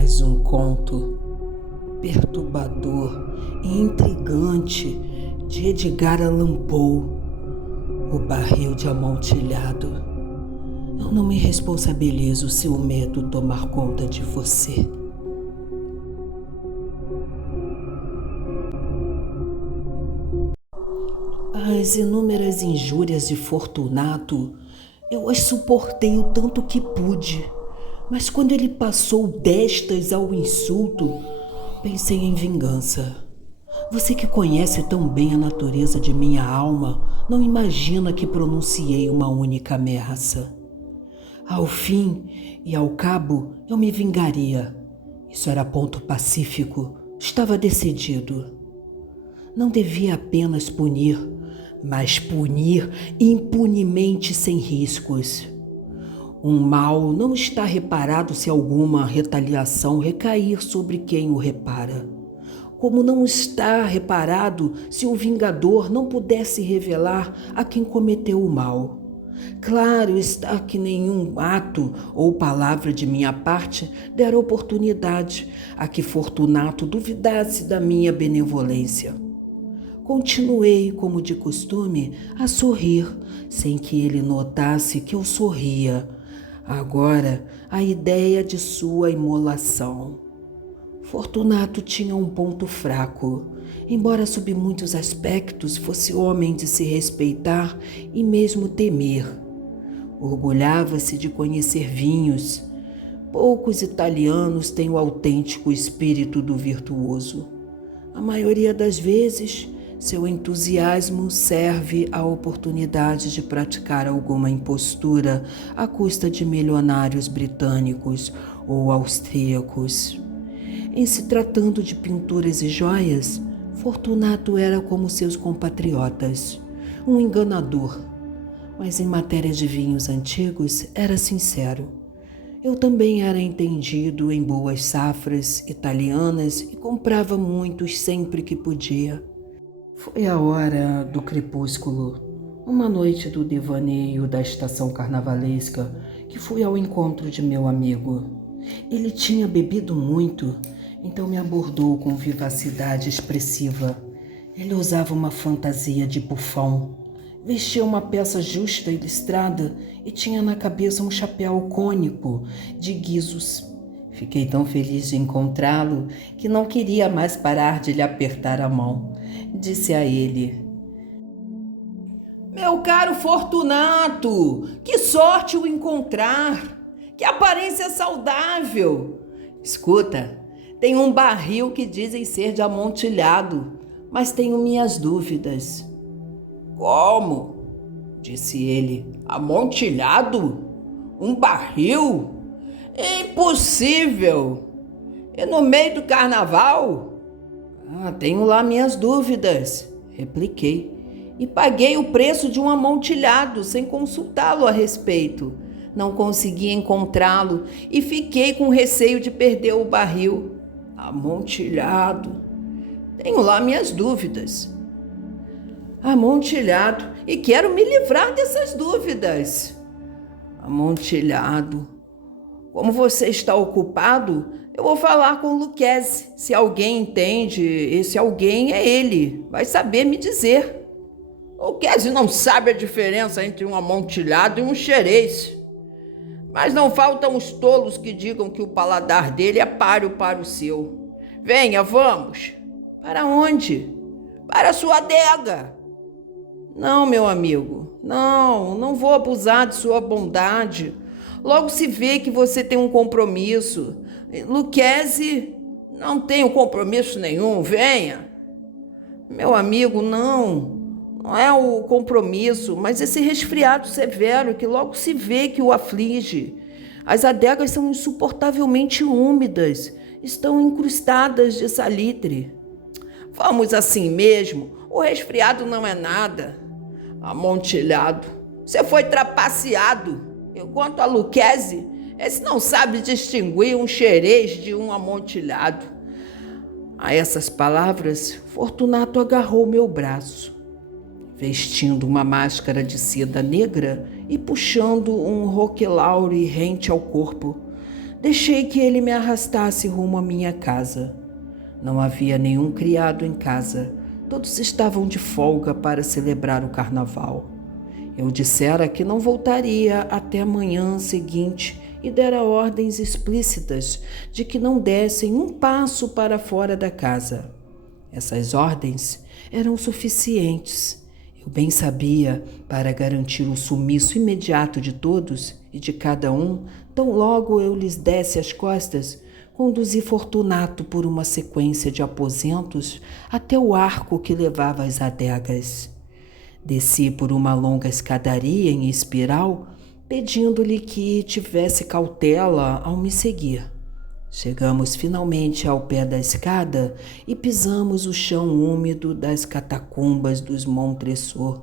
Mais um conto perturbador e intrigante de Edgar Allan Poe, O Barril de Amontilhado. Eu não me responsabilizo se o medo tomar conta de você. As inúmeras injúrias de Fortunato, eu as suportei o tanto que pude. Mas quando ele passou destas ao insulto, pensei em vingança. Você que conhece tão bem a natureza de minha alma, não imagina que pronunciei uma única ameaça. Ao fim e ao cabo, eu me vingaria. Isso era ponto pacífico, estava decidido. Não devia apenas punir, mas punir impunemente sem riscos. Um mal não está reparado se alguma retaliação recair sobre quem o repara. Como não está reparado se o vingador não pudesse revelar a quem cometeu o mal. Claro está que nenhum ato ou palavra de minha parte dera oportunidade a que Fortunato duvidasse da minha benevolência. Continuei, como de costume, a sorrir, sem que ele notasse que eu sorria. Agora, a ideia de sua imolação. Fortunato tinha um ponto fraco. Embora sob muitos aspectos fosse homem de se respeitar e mesmo temer. Orgulhava-se de conhecer vinhos. Poucos italianos têm o autêntico espírito do virtuoso. A maioria das vezes, seu entusiasmo serve à oportunidade de praticar alguma impostura à custa de milionários britânicos ou austríacos. Em se tratando de pinturas e joias, Fortunato era como seus compatriotas, um enganador. Mas em matéria de vinhos antigos, era sincero. Eu também era entendido em boas safras italianas e comprava muitos sempre que podia. Foi a hora do crepúsculo, uma noite do devaneio da estação carnavalesca, que fui ao encontro de meu amigo. Ele tinha bebido muito, então me abordou com vivacidade expressiva. Ele usava uma fantasia de bufão, vestia uma peça justa e listrada e tinha na cabeça um chapéu cônico de guizos. Fiquei tão feliz de encontrá-lo que não queria mais parar de lhe apertar a mão. Disse a ele: "Meu caro Fortunato, que sorte o encontrar! Que aparência saudável! Escuta, tem um barril que dizem ser de amontilhado, mas tenho minhas dúvidas." "Como?" disse ele. "Amontilhado? Um barril? Impossível! E no meio do carnaval?" Tenho lá minhas dúvidas", repliquei, e paguei o preço de um amontilhado sem consultá-lo a respeito. Não consegui encontrá-lo e fiquei com receio de perder o barril. Amontilhado. Tenho lá minhas dúvidas. Amontilhado, e quero me livrar dessas dúvidas. Amontilhado. Como você está ocupado, eu vou falar com o Lucchese. Se alguém entende, esse alguém é ele. Vai saber me dizer. O Lucchese não sabe a diferença entre um amontilhado e um xerez. Mas não faltam os tolos que digam que o paladar dele é páreo para o seu. Venha, vamos. Para onde? Para a sua adega. Não, meu amigo, não vou abusar de sua bondade. Logo se vê que você tem um compromisso. Lucchese, não tenho compromisso nenhum, venha. Meu amigo, não é o compromisso, mas esse resfriado severo que logo se vê que o aflige. As adegas são insuportavelmente úmidas, estão incrustadas de salitre. Vamos assim mesmo, o resfriado não é nada. Amontilhado, você foi trapaceado. Enquanto a Lucchese, esse não sabe distinguir um xerez de um amontilhado. A essas palavras, Fortunato agarrou meu braço, vestindo uma máscara de seda negra e puxando um roquelaure rente ao corpo. Deixei que ele me arrastasse rumo à minha casa. Não havia nenhum criado em casa. Todos estavam de folga para celebrar o carnaval. Eu dissera que não voltaria até a manhã seguinte e dera ordens explícitas de que não dessem um passo para fora da casa. Essas ordens eram suficientes. Eu bem sabia, para garantir o sumiço imediato de todos e de cada um, tão logo eu lhes desse as costas, conduzi Fortunato por uma sequência de aposentos até o arco que levava às adegas. Desci por uma longa escadaria em espiral, pedindo-lhe que tivesse cautela ao me seguir. Chegamos finalmente ao pé da escada e pisamos o chão úmido das catacumbas dos Montresor.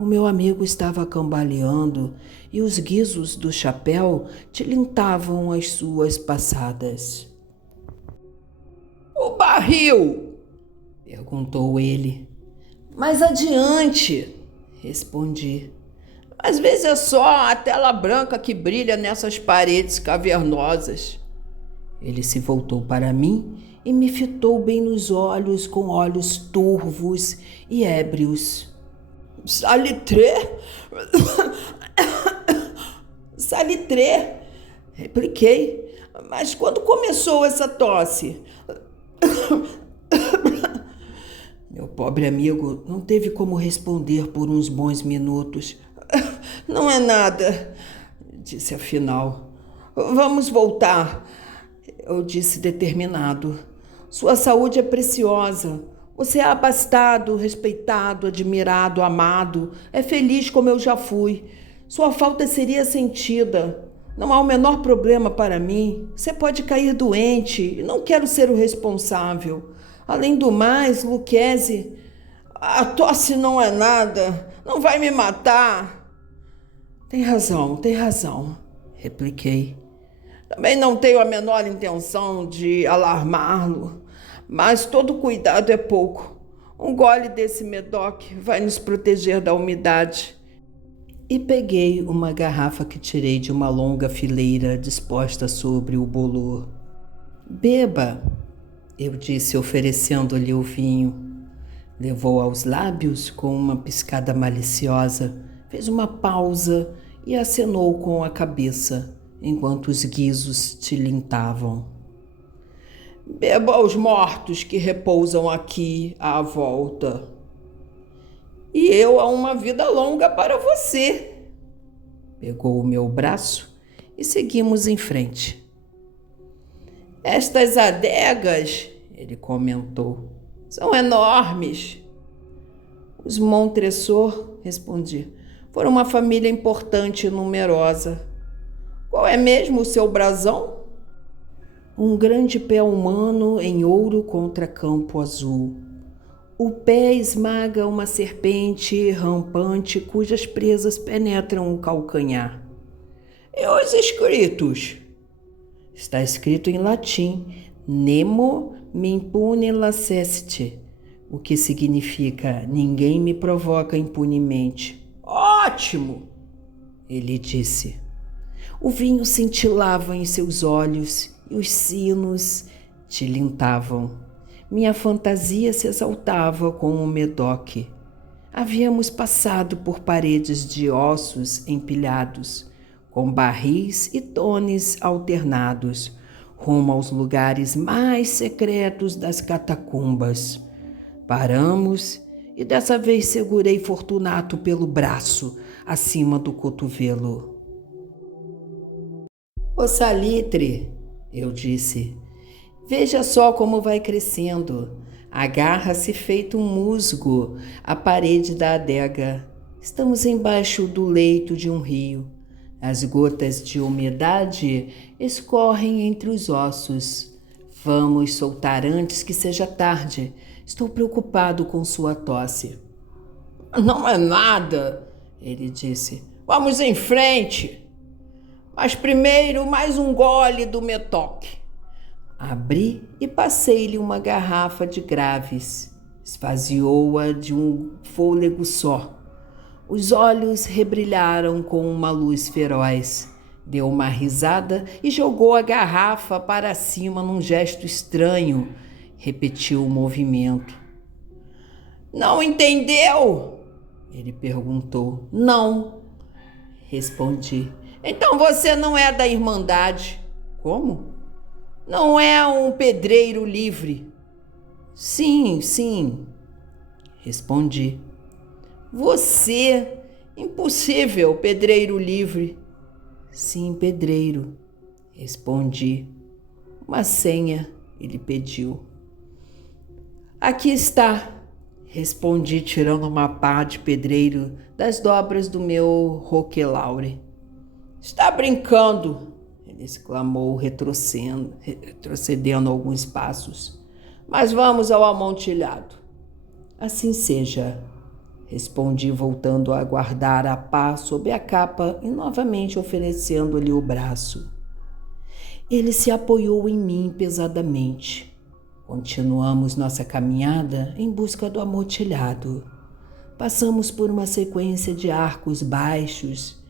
O meu amigo estava cambaleando e os guizos do chapéu tilintavam as suas passadas. "O barril?" perguntou ele. "Mais adiante", respondi. "Às vezes é só a tela branca que brilha nessas paredes cavernosas." Ele se voltou para mim e me fitou bem nos olhos com olhos turvos e ébrios. "Salitré?" "Salitré", repliquei. "Mas quando começou essa tosse?" Meu pobre amigo não teve como responder por uns bons minutos. "Não é nada", disse afinal. "Vamos voltar", eu disse determinado. "Sua saúde é preciosa. Você é abastado, respeitado, admirado, amado. É feliz como eu já fui. Sua falta seria sentida. Não há o menor problema para mim. Você pode cair doente e não quero ser o responsável. Além do mais, Lucchesi, a tosse não é nada. Não vai me matar." Tem razão", repliquei. "Também não tenho a menor intenção de alarmá-lo, mas todo cuidado é pouco. Um gole desse Medoc vai nos proteger da umidade." E peguei uma garrafa que tirei de uma longa fileira disposta sobre o bolor. "Beba", eu disse, oferecendo-lhe o vinho. Levou aos lábios com uma piscada maliciosa, fez uma pausa e acenou com a cabeça, enquanto os guizos tilintavam. "Beba aos mortos que repousam aqui à volta." "E eu a uma vida longa para você." Pegou o meu braço e seguimos em frente. "Estas adegas", ele comentou, "são enormes." "Os Montresor", respondi, "foram uma família importante e numerosa." "Qual é mesmo o seu brasão?" Um grande pé humano em ouro contra campo azul. O pé esmaga uma serpente rampante cujas presas penetram o calcanhar. "E os escritos?" "Está escrito em latim, Nemo me impune lacessit, o que significa ninguém me provoca impunemente." "Ótimo!" ele disse. O vinho cintilava em seus olhos e os sinos tilintavam. Minha fantasia se exaltava com o Medoc. Havíamos passado por paredes de ossos empilhados, com barris e tones alternados, rumo aos lugares mais secretos das catacumbas. Paramos e dessa vez segurei Fortunato pelo braço, acima do cotovelo. "O Salitre", eu disse, "veja só como vai crescendo. Agarra-se feito um musgo à parede da adega. Estamos embaixo do leito de um rio. As gotas de umidade escorrem entre os ossos. Vamos soltar antes que seja tarde. Estou preocupado com sua tosse." "Não é nada", ele disse. "Vamos em frente. Mas primeiro mais um gole do Medoc." Abri e passei-lhe uma garrafa de Graves. Esvaziou-a de um fôlego só. Os olhos rebrilharam com uma luz feroz. Deu uma risada e jogou a garrafa para cima num gesto estranho. Repetiu o movimento. Não entendeu? Ele perguntou. Não, respondi. Então você não é da Irmandade. Como? Não é um pedreiro livre? Sim, sim, respondi. Você, impossível, pedreiro livre. Sim, pedreiro, respondi. Uma senha, ele pediu. Aqui está, respondi, tirando uma pá de pedreiro das dobras do meu roquelaure. Está brincando, ele exclamou, retrocedendo alguns passos. Mas vamos ao amontilhado. Assim seja, respondi, voltando a guardar a pá sob a capa e novamente oferecendo-lhe o braço. Ele se apoiou em mim pesadamente. Continuamos nossa caminhada em busca do amontilhado. Passamos por uma sequência de arcos baixos.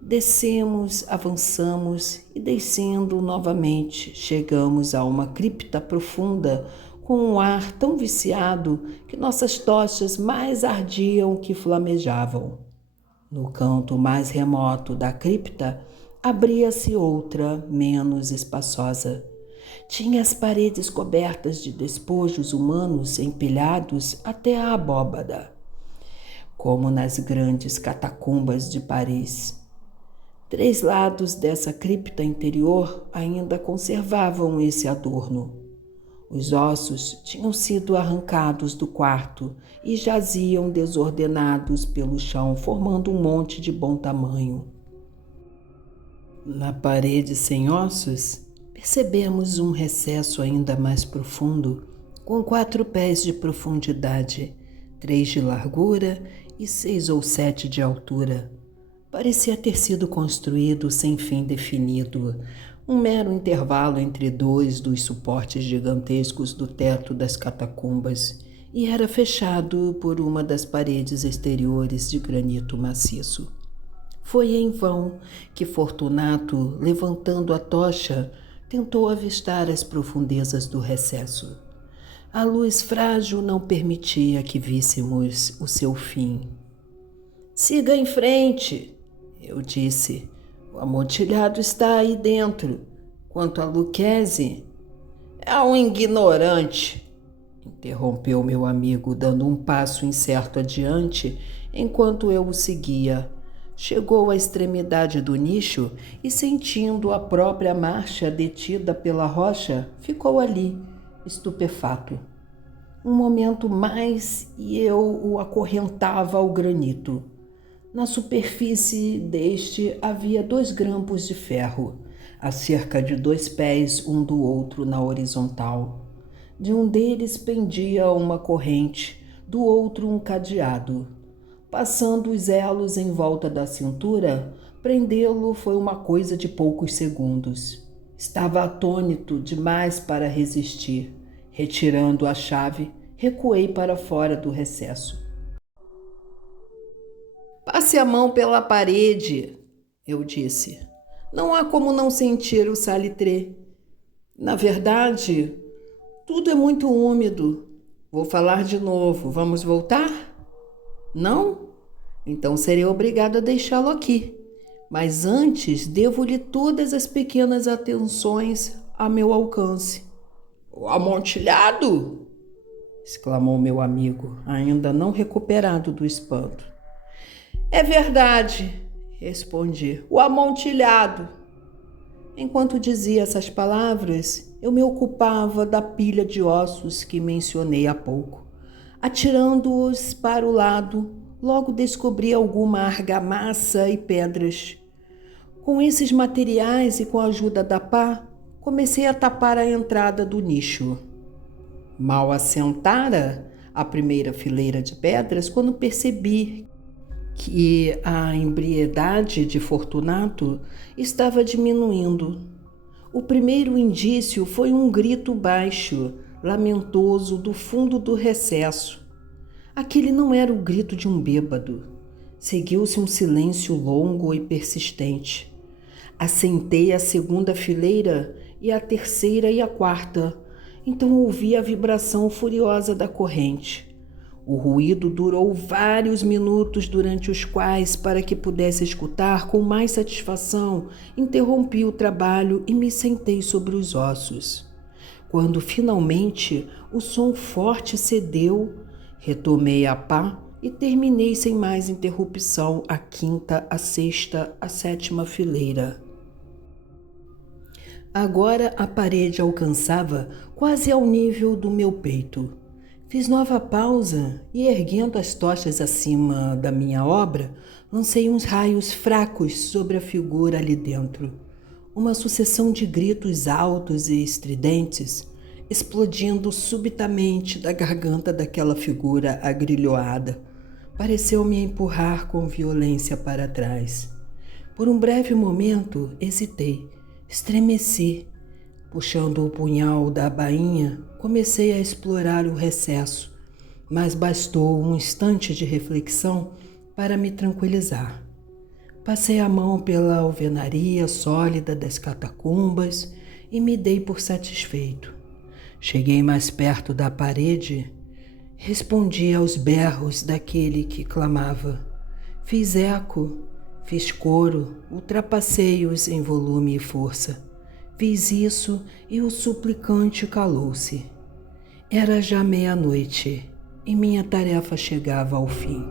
Descemos, avançamos e, descendo novamente, chegamos a uma cripta profunda com um ar tão viciado que nossas tochas mais ardiam que flamejavam. No canto mais remoto da cripta, abria-se outra, menos espaçosa. Tinha as paredes cobertas de despojos humanos empilhados até a abóbada, como nas grandes catacumbas de Paris. 3 lados dessa cripta interior ainda conservavam esse adorno. Os ossos tinham sido arrancados do quarto e jaziam desordenados pelo chão, formando um monte de bom tamanho. Na parede sem ossos, percebemos um recesso ainda mais profundo, com 4 pés de profundidade, 3 de largura e 6 ou 7 de altura. Parecia ter sido construído sem fim definido, um mero intervalo entre 2 dos suportes gigantescos do teto das catacumbas, e era fechado por uma das paredes exteriores de granito maciço. Foi em vão que Fortunato, levantando a tocha, tentou avistar as profundezas do recesso. A luz frágil não permitia que víssemos o seu fim. Siga em frente, eu disse. O amontilhado está aí dentro. Quanto a Lucchese, é um ignorante, interrompeu meu amigo, dando um passo incerto adiante, enquanto eu o seguia. Chegou à extremidade do nicho e, sentindo a própria marcha detida pela rocha, ficou ali, estupefato. Um momento mais e eu o acorrentava ao granito. Na superfície deste havia 2 grampos de ferro, a cerca de 2 pés um do outro na horizontal. De um deles pendia uma corrente, do outro um cadeado. Passando os elos em volta da cintura, prendê-lo foi uma coisa de poucos segundos. Estava atônito demais para resistir. Retirando a chave, recuei para fora do recesso. Passe a mão pela parede, eu disse. Não há como não sentir o salitré. Na verdade, tudo é muito úmido. Vou falar de novo. Vamos voltar? Não? Então serei obrigado a deixá-lo aqui. Mas antes, devo-lhe todas as pequenas atenções a meu alcance. O amontilhado? Exclamou meu amigo, ainda não recuperado do espanto. É verdade, respondi. O amontilhado. Enquanto dizia essas palavras, eu me ocupava da pilha de ossos que mencionei há pouco. Atirando-os para o lado, logo descobri alguma argamassa e pedras. Com esses materiais e com a ajuda da pá, comecei a tapar a entrada do nicho. Mal assentara a primeira fileira de pedras quando percebi que a embriaguez de Fortunato estava diminuindo. O primeiro indício foi um grito baixo, lamentoso do fundo do recesso. Aquele não era o grito de um bêbado. Seguiu-se um silêncio longo e persistente. Assentei a segunda fileira e a terceira e a quarta. Então ouvi a vibração furiosa da corrente. O ruído durou vários minutos, durante os quais, para que pudesse escutar com mais satisfação, interrompi o trabalho e me sentei sobre os ossos. Quando finalmente o som forte cedeu, retomei a pá e terminei sem mais interrupção a quinta, a sexta, a sétima fileira. Agora a parede alcançava quase ao nível do meu peito. Fiz nova pausa e, erguendo as tochas acima da minha obra, lancei uns raios fracos sobre a figura ali dentro. Uma sucessão de gritos altos e estridentes, explodindo subitamente da garganta daquela figura agrilhoada, pareceu me empurrar com violência para trás. Por um breve momento, hesitei, estremeci. Puxando o punhal da bainha, comecei a explorar o recesso, mas bastou um instante de reflexão para me tranquilizar. Passei a mão pela alvenaria sólida das catacumbas e me dei por satisfeito. Cheguei mais perto da parede, respondi aos berros daquele que clamava. Fiz eco, fiz coro, ultrapassei-os em volume e força. Fiz isso e o suplicante calou-se. Era já meia-noite e minha tarefa chegava ao fim.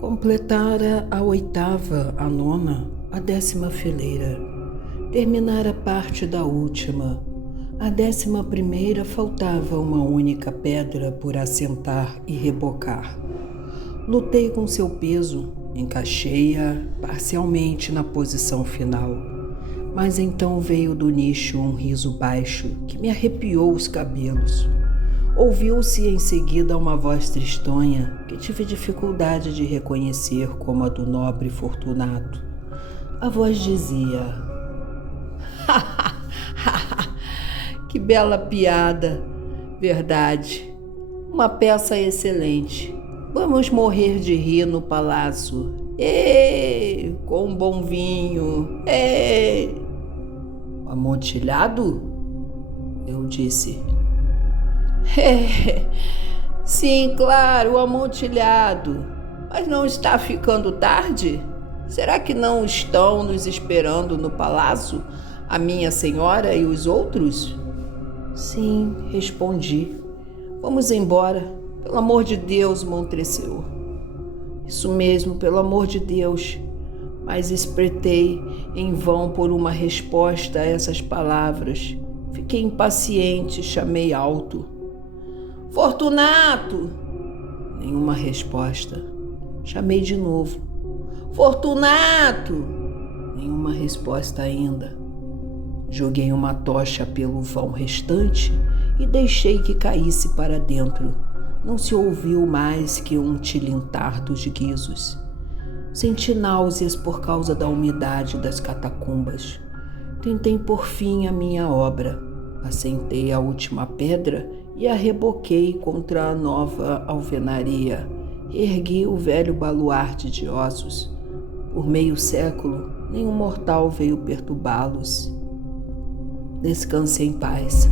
Completara a oitava, a nona, a 10ª fileira. Terminara parte da última. A 11ª faltava uma única pedra por assentar e rebocar. Lutei com seu peso, encaixei-a parcialmente na posição final. Mas então veio do nicho um riso baixo que me arrepiou os cabelos. Ouviu-se em seguida uma voz tristonha que tive dificuldade de reconhecer como a do nobre Fortunato. A voz dizia: que bela piada! Verdade, uma peça excelente. Vamos morrer de rir no palácio. Ê, com um bom vinho. Ê! Amontilhado? Eu disse. Sim, claro, o amontilhado. Mas não está ficando tarde? Será que não estão nos esperando no palácio, a minha senhora e os outros? Sim, respondi. Vamos embora. Pelo amor de Deus, Montresor. Isso mesmo, pelo amor de Deus. Mas espretei em vão por uma resposta a essas palavras. Fiquei impaciente, chamei alto. Fortunato! Nenhuma resposta. Chamei de novo. Fortunato! Nenhuma resposta ainda. Joguei uma tocha pelo vão restante e deixei que caísse para dentro. Não se ouviu mais que um tilintar dos guizos. Senti náuseas por causa da umidade das catacumbas. Tentei por fim a minha obra. Assentei a última pedra e a reboquei contra a nova alvenaria. Ergui o velho baluarte de ossos. Por meio século, nenhum mortal veio perturbá-los. Descanse em paz.